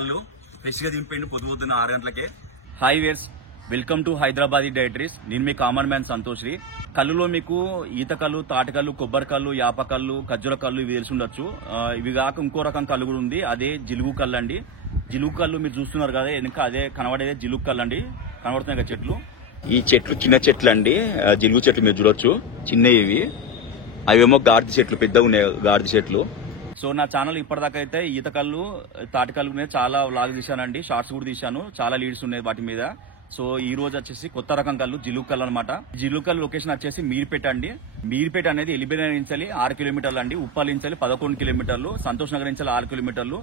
కళ్ళు ఫ్రెష్ గా దింపండి పొద్దున్న 6 గంటలకే. Hi viewers, welcome to Hyderabadi diaries. నేను మీ కామన్ మ్యాన్ సంతోష్రి. కళ్ళులో మీకు ఈత కళ్ళు, తాటికల్లు, కొబ్బరి కళ్ళు, యాప కళ్ళు, ఖర్జూర కళ్ళు ఇవి తెలిసి ఉండొచ్చు. ఇవి కాక ఇంకో రకం కళ్ళు కూడా ఉంది, అదే జిలుగు కళ్ళు అండి. జిలుగు కళ్ళు మీరు చూస్తున్నారు కదా, ఇంకా అదే కనబడేదే జిలుగు కళ్ళు అండి. కనబడుతున్నాయి కదా చెట్లు. ఈ చెట్లు చిన్న చెట్లు అండి, జిలుగు చెట్లు మీరు చూడొచ్చు, చిన్నవి ఇవి. అవేమో గాడిద చెట్లు, పెద్దగా ఉన్నాయి గాడిద చెట్లు. సో నా ఛానల్ ఇప్పటిదాకా అయితే ఈత కళ్ళు, తాటికల్లు మీద చాలా వ్లాగ్ తీశానండి, షార్ట్స్ కూడా తీశాను, చాలా లీడ్స్ ఉన్నాయి వాటి మీద. సో ఈ రోజు వచ్చేసి కొత్త రకం కళ్ళు, జిలుగు కళ్ళు అనమాట. జిలుగు కళ్ళు లొకేషన్ వచ్చేసి మీర్పేట అండి. మీర్పేట అనేది ఎలిబెనగర్ నుంచి 6 కిలోమీటర్లు అండి, ఉప్పల్ నుంచి 11 కిలోమీటర్లు, సంతోష్ నగర్ నుంచి 6 కిలోమీటర్లు,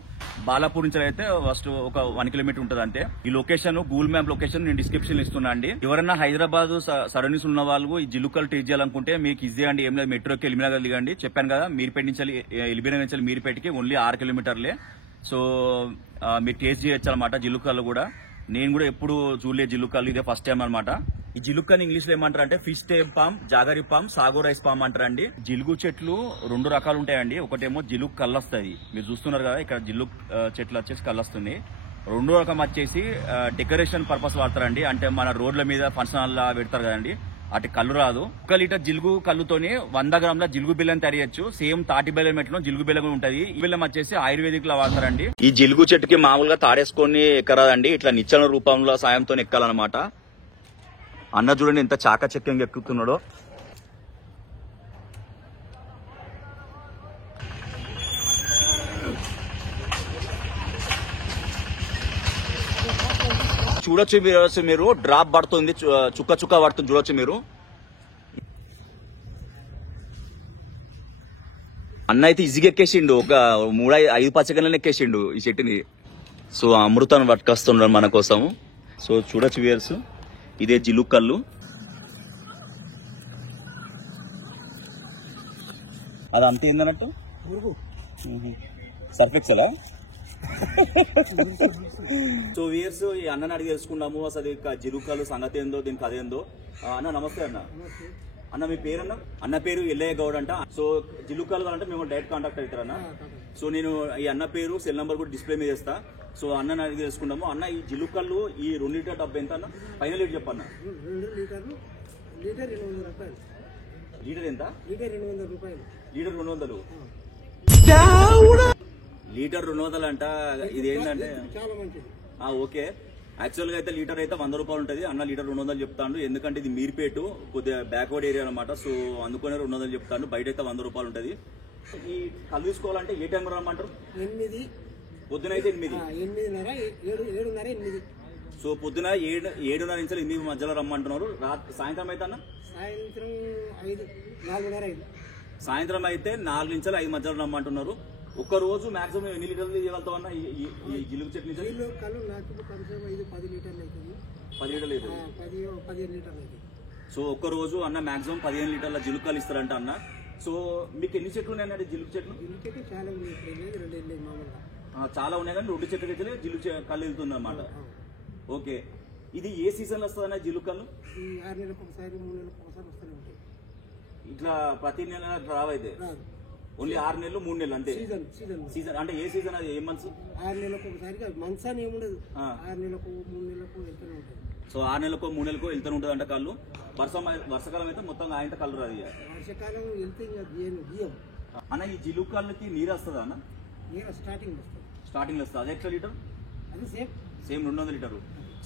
బాలాపూర్ నుంచి అయితే ఫస్ట్ ఒక 1 కిలోమీటర్ ఉంటుంది అంతే. ఈ లొకేషన్ గూగుల్ మ్యాప్ లొకేషన్ నేను డిస్క్రిప్షన్ ఇస్తున్నా అండి. ఎవరైనా హైదరాబాద్ సరౌండింగ్స్ ఉన్న వాళ్ళు ఈ జిలుగు కళ్ళు టేస్ట్ చేయాలనుకుంటే మీకు ఈజీ అండి, ఏం లేదు, మెట్రోకి ఎలిబెనగర్ దిగండి. చెప్పాను కదా, మీర్పేట నుంచి ఎలిబెనగర్ నుంచి మీర్పేటకి ఓన్లీ 6 కిలోమీటర్లే. సో మీరు టేస్ట్ చేయొచ్చు అనమాట జిలుగు కళ్ళు కూడా. నేను కూడా ఎప్పుడు చూడలే జిలుగు కళ్ళు, ఇదే ఫస్ట్ టైం అనమాట. ఈ జిలుగు కళ్ళు ఇంగ్లీష్ లో ఏమంటారు అంటే fish tame palm, jaggery palm, sago rice palm అంటారండి. జిలుగు చెట్లు 2 రకాలు ఉంటాయండి. ఒకటేమో జిలుగు కళ్ళు వస్తాయి, మీరు చూస్తున్నారు కదా ఇక్కడ జిలుగు చెట్లు వచ్చేసి కళ్ళు వస్తుంది. 2వ రకం వచ్చేసి డెకరేషన్ పర్పస్ వాడతారండి, అంటే మన రోడ్ల మీద ఫంక్షన్ హాల్ పెడతారు కదండి, అటు కళ్ళు రాదు. 1 లీటర్ జిలుగు కళ్ళుతోని 100 గ్రాముల జిలుగు బెల్లం తయారు చేయొచ్చు. సేమ్ తాటి బెల్లం ఎట్లా జిలుగు బెల్లం ఉంటది. ఈ బెల్లం వచ్చేసి ఆయుర్వేదిక్ లో వాడతారండి. ఈ జిలుగు చెట్టుకి మామూలుగా తాడేసుకొని ఎక్కరాదండి, ఇట్లా నిచ్చెన రూపంలో సాయంతో ఎక్కాలన్నమాట. అన్న చూడండి ఎంత చాకచక్యంగా ఎక్కుతున్నాడో. చూడొచ్చు మీరు, డ్రాప్ పడుతుంది, చుక్క చుక్క పడుతుంది చూడొచ్చు మీరు. అన్న అయితే ఈజీగా ఎక్కేసిండు, ఒక 3-5 సెకండ్లను ఎక్కేసిండు ఈ చెట్టుని. సో అమృతాన్ని పట్టుకొస్తున్నాడు మన కోసం. సో చూడొచ్చు వ్యూయర్స్, ఇదే జిలుగు కళ్ళు. అది అంతే ఏందన్నట్టు సర్ఫెక్సలా. సో వ్యూయర్స్, ఈ అన్నని అడిగి తెలుసుకున్నాము అసలు జిలుగు కళ్ళు సంగతి ఏందో, దీనికి అదేందో. అన్న నమస్తే అన్న. అన్న మీ పేరన్నా? అన్న పేరు ఎల్లయ్య గౌడ్ అంట. సో జిలుగు కళ్ళు అంటే మేము డైరెక్ట్ కాంటాక్ట్ అవుతారన్న. సో నేను ఈ అన్న పేరు, సెల్ నంబర్ కూడా డిస్ప్లే మీద ఇస్తా. సో అన్నని అడిగి తెలుసుకున్నాము. అన్న ఈ జిలుగు కళ్ళు ఈ 2 లీటర్ డబ్బు ఎంత అన్న? ఫైనల్ రేట్ చెప్పన్న. లీటర్ ఎంత? లీటర్ 200. లీటర్ 200 అంట. ఇది ఏంటంటే ఓకే, యాక్చువల్ గా అయితే లీటర్ అయితే 100 రూపాయలు ఉంటుంది. అన్న లీటర్ 200 చెప్తాను, ఎందుకంటే ఇది మీర్పేటు కొద్దిగా బ్యాక్వర్డ్ ఏరియా అనమాట. సో అందుకనే 200 చెప్తాను. బయట అయితే 100 రూపాయలు ఉంటుంది. ఈ కళ్ళు తీసుకోవాలంటే ఏ టైం రమ్మంటారు? పొద్దున అయితే 8. సో పొద్దున 7:30 నుంచి 8 మధ్యలో రమ్మంటున్నారు. సాయంత్రం అయితే అన్న సాయంత్రం అయితే 4 నుంచి 5 మధ్యలో రమ్మంటున్నారు. ఒక్క రోజు మాక్సిమం ఎన్ని లీటర్లు తీయగలుగుతాం అన్న ఈ జిలుగు చెట్టు నుంచి? 10 లీటర్లు. సో ఒక్క రోజు అన్న మాక్సిమం 15 లీటర్ల జిలుగు కళ్ళు ఇస్తారంట అన్న. సో మీకు ఎన్ని చెట్లు ఉన్నాయండి జిలుగు చెట్లు? చాలా ఉన్నాయి కానీ 2 చెట్లకి అయితే జిలుగు కళ్ళు వెళ్తుంది అన్నమాట. ఓకే, ఇది ఏ సీజన్ లో వస్తుంది అన్న జిలుగు కళ్ళు? 6 నెలలకు ఒకసారి 3 నెలలకు ఒకసారి వస్తూనే ఉంటాయి. ఇట్లా ప్రతి నెల రావైతే ఓన్లీ 6 నెలలు 3 నెలలు అంతే. సీజన్ అంటే ఏ సీజన్? అది ఏ మంత్స్? 6 నెలలకు ఒకసారి మంత్స్ అని ఏముండదు, 6 నెలలకు 3 నెలలకు వెళ్తూనే ఉంటాయి. సో 6 నెలలకు 3 నెలలకు వెళ్తూనే ఉంటుంది అంట కళ్ళు. వర్షాకాలం అయితే మొత్తం ఆయన కళ్ళు రాదు. వర్షాకాలం వెళ్తే బియ్యం. అన్న ఈ జిలుగు కళ్ళకి నీరు వస్తుందా అన్న? నీరు స్టార్టింగ్ వస్తుంది. అది ఎట్లా లీటర్? అది సేమ్ 200 లీటర్.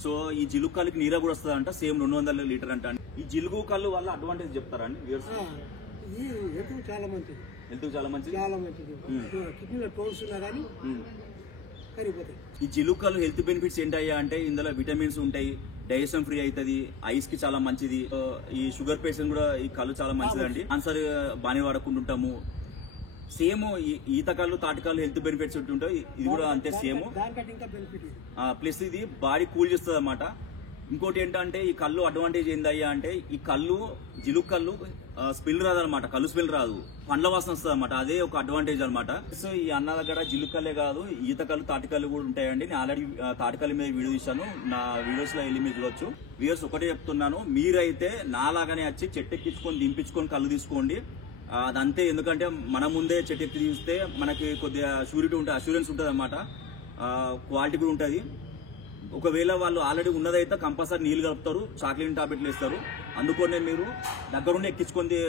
సో ఈ జిలుగు కళ్ళకి నీరు కూడా వస్తుంది అంట, సేమ్ 200 లీటర్ అంట. ఈ జిలుగు కళ్ళు వల్ల అడ్వాంటేజ్ చెప్తారా అండి? ఇది హెల్త్ చాలా మంచిది. చాలా మంచిది. కిడ్నీలో స్టోన్స్ ఉన్నా కానీ కరిగిపోతాయి. ఈ జిలుగు కళ్ళు హెల్త్ బెనిఫిట్స్ ఏంటయ్యా అంటే ఇందులో విటమిన్స్ ఉంటాయి, డైజెషన్ ఫ్రీ అవుతుంది, ఐస్ కి చాలా మంచిది. ఈ షుగర్ పేషెంట్ కూడా ఈ కళ్ళు చాలా మంచిది అండి. ఆన్సర్ బాగానే వాడుకుంటుంటాము. సేమ్ ఈత కళ్ళు, తాటికళ్ళు హెల్త్ బెనిఫిట్స్ ఉంటుంటాయి, ఇది కూడా అంతే సేమ్. ప్లస్ ఇది బాడీ కూల్ చేస్తుంది అన్నమాట. ఇంకోటి ఏంటంటే ఈ కళ్ళు అడ్వాంటేజ్ ఏందయ్యా అంటే ఈ కళ్ళు జిలుగు కళ్ళు స్మెల్ రాదనమాట, కళ్ళు స్మెల్ రాదు, పండ్ల వాసన వస్తుంది అనమాట. అదే ఒక అడ్వాంటేజ్ అనమాట. సో ఈ అన్న దగ్గర జిలుగు కళ్ళే కాదు, ఈత కళ్ళు, తాటికళ్ళు కూడా ఉంటాయండి. నేను ఆల్రెడీ తాటికల్లి మీద వీడియో తీశాను, నా వీడియోస్ లో వెళ్ళి మీరు చూడొచ్చు. వ్యూయర్స్ ఒకటే చెప్తున్నాను, మీరైతే నాలాగానే వచ్చి చెట్టు ఎక్కించుకొని దింపించుకొని కళ్ళు తీసుకోండి. అదంతే, ఎందుకంటే మన ముందే చెట్టు ఎక్కి తీస్తే మనకి కొద్దిగా షూరిటీ ఉంటుంది, అష్యూరెన్స్ ఉంటుంది అనమాట. క్వాలిటీ కూడా ఉంటుంది. ఒకవేళ వాళ్ళు ఆల్రెడీ ఉన్నదైతే కంపల్సరీ నీళ్ళు కలుపుతారు, చాక్లెట్ టాబ్లెట్లు వేస్తారు. అందుకనే మీరు దగ్గరుండి ఎక్కించుకొని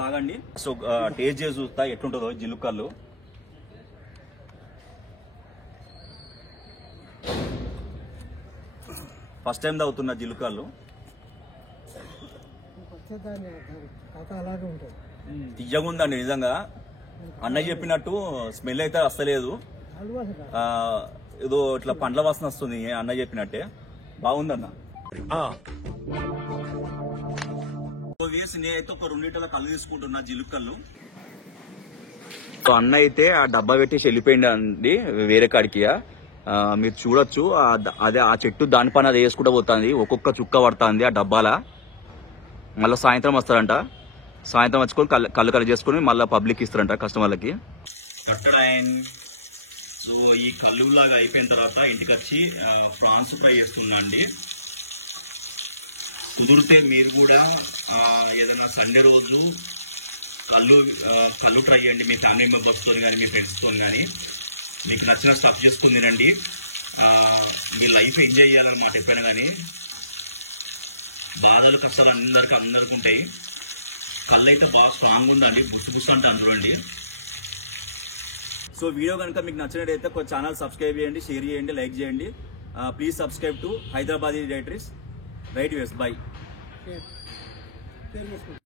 తాగండి. సో టేస్ట్ చేసి చూస్తా ఎట్లుంటుందో జిలుకల్లు. ఫస్ట్ టైం తాగుతున్న జిలుకల్లు. వచ్చేదాన్ని కథ అలాగే ఉంటుంది. తియ్యగా ఉందండి నిజంగా. అన్నయ్య చెప్పినట్టు స్మెల్ అయితే వస్తలేదు, ఏదో ఇట్లా పండ్ల వాసన వస్తుంది అన్నయ్య చెప్పినట్టే. బాగుందన్న. వేసి నేనైతే ఒక 2 లీటర్ల కళ్ళు తీసుకుంటున్నా జిలుకల్లు. సో అన్న అయితే ఆ డబ్బా పెట్టేసి వెళ్ళిపోయింది అండి వేరే కాడికి. మీరు చూడొచ్చు అదే ఆ చెట్టు దానిపైన అది వేసుకుంటూ పోతుంది. ఒక్కొక్క చుక్క పడుతుంది ఆ డబ్బాల. మళ్ళీ సాయంత్రం వస్తారంట. సాయంత్రం వచ్చుకొని కళ్ళు కళ్ళు చేసుకుని మళ్ళీ పబ్లిక్ ఇస్తారంట కస్టమర్లకి. సో ఈ కళ్ళు లాగా అయిపోయిన తర్వాత ఇంటికి వచ్చి ప్రాన్స్ ఫ్రై చేస్తున్నా అండి. కుదిరితే మీరు కూడా ఏదైనా సండే రోజు కళ్ళు ట్రై చేయండి. మీ ఫ్యామిలీ మెంబర్స్తో కానీ మీ ఫ్రెండ్స్తో కానీ మీకు నచ్చిన స్టఫ్ చేసుకుని తినండి. మీ లైఫ్ ఎంజాయ్ చేయాలన్నమాట. ఎప్పుడైనా కానీ బాధలు కష్టాలు అందరికీ ఉంటాయి. కళ్ళు అయితే బాగా స్ట్రాంగ్ ఉందండి, బుస్సు అంటే అందులోండి. సో వీడియో కనుక మీకు నచ్చినట్టయితే ఒక ఛానల్ సబ్స్క్రైబ్ చేయండి, షేర్ చేయండి, లైక్ చేయండి. Please subscribe to Hyderabadi diaries. Right viewers by.